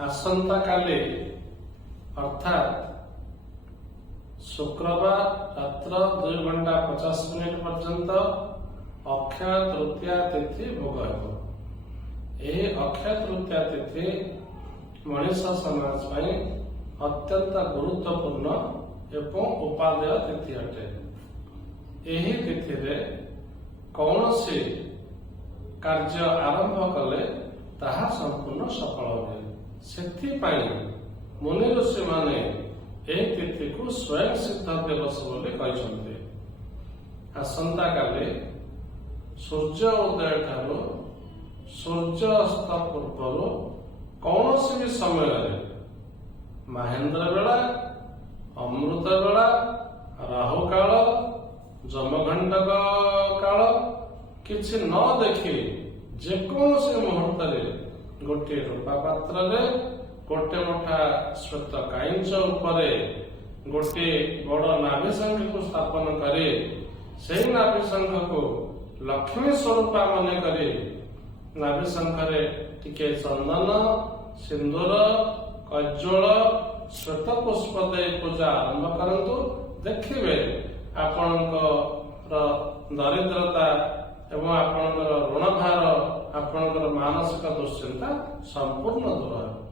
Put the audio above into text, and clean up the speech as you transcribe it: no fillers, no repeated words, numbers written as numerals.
आसंता काली अर्थात शुक्रवार रात्र 2:50 पर्यंत अक्षय तृतीया तिथि भोग हो। यह अक्षय तृतीया तिथि मनीष समाज पर अत्यंत गुरुत्वपूर्ण एवं उपादेय तिथि अटे। यही तिथि रे कौन सी कार्य आरंभ कले ताहा संपूर्ण सफल हुए। सेथिपाई मुनि ऋषि माने ଏହି ତିଥିକୁ ସ୍ୱୟଂ ସିଦ୍ଧ ଦିବସ ବୋଲି କହିଛନ୍ତି। ଆସନ୍ତା କାଲି ସୂର୍ଯ୍ୟ ଉଦୟ ଠାରୁ ସୂର୍ଯ୍ୟ ଅସ୍ତ ପୂର୍ବରୁ କୌଣସି ବି ସମୟରେ ମହେନ୍ଦ୍ର ବେଳା, ଅମୃତ ବେଳା, ରାହୁ କାଳ, ଯମଘଣ୍ଟକ କାଳ କିଛି ନ ଦେଖି ଯେକୌଣସି ମୁହୂର୍ତ୍ତରେ ଗୋଟିଏ ରୂପା ପାତ୍ରରେ गोटे मुठा श्वेत काइंच उपरे गोटे बड़ नाभि संघ को स्थापन करे से नाभि संघ को लक्ष्मी स्वरूपा मन करे नाभि संघरे टिके चंदन, सिंदूर, कज्जल, श्वेत पुष्प दे पूजा आरंभ करंतु। देखिबे आपणकर दरिद्रता एवं आपणकर ऋण भार आपणकर मानसिक दुश्चिंता संपूर्ण दूर हो।